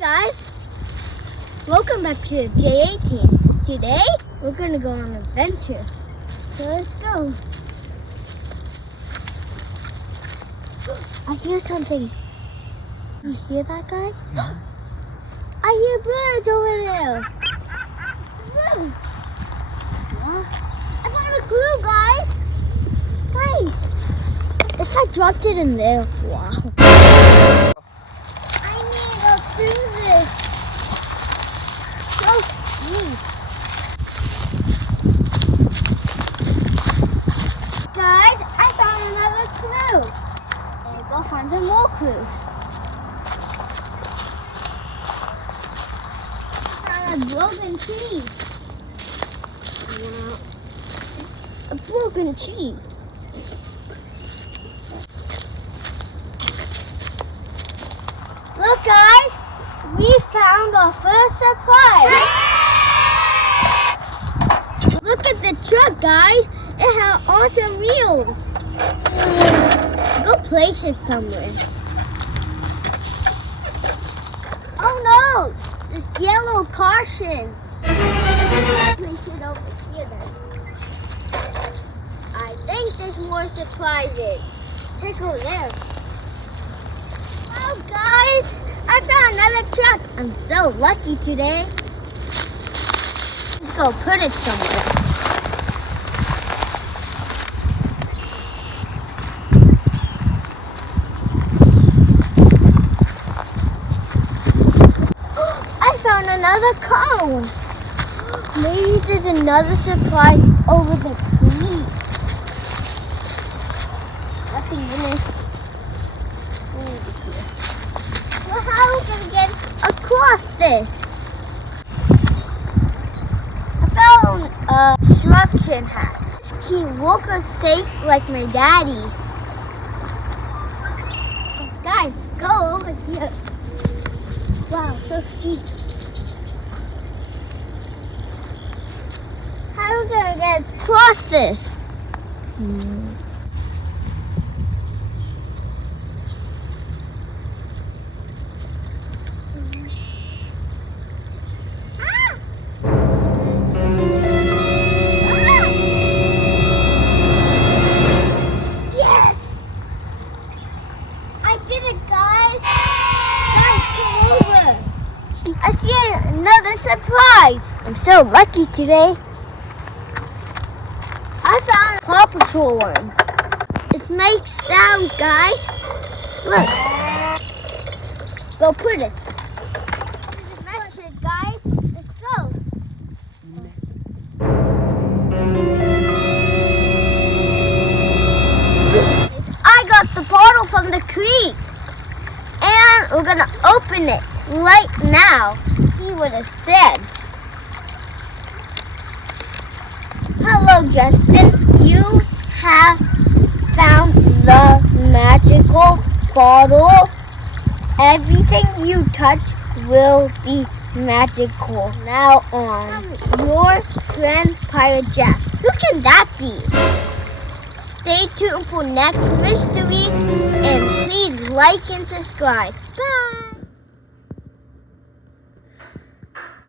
guys, welcome back to J18. Today we're gonna go on an adventure. So let's go. I hear something. You hear that, guys? I hear birds over there. I found a clue, guys. Guys, if I dropped it in there, wow. I need to do this. So deep. Guys, I found another clue. Let's go find some more clues. I found a broken tree. A broken tree. Look, guys, we found our first surprise. Look at the truck, guys. It has awesome wheels. Go place it somewhere. Oh no, this yellow caution. Place it over here then. I think there's more surprises. Check over there. Oh guys, I found another truck. I'm so lucky today. Let's go put it somewhere. I found another cone. Maybe there's another surprise over the tree. Nothing in it. Well, how are we going to get across this? I found a construction hat. Let's keep walkers safe like my daddy. Guys, go over here. Wow, so steep. How are we going to get across this? Yes! I did it, guys! Guys, come over! I see another surprise! I'm so lucky today. I found a Paw Patrol one. It makes sounds, guys. Look. Go put it. This is message, guys. Let's go. I got the bottle from the creek. And we're gonna open it right now. See what it says. Hello, Justin. You have found the magical bottle. Everything you touch will be magical. Now on. Your friend, Pirate Jack. Who can that be? Stay tuned for next mystery and please like and subscribe. Bye.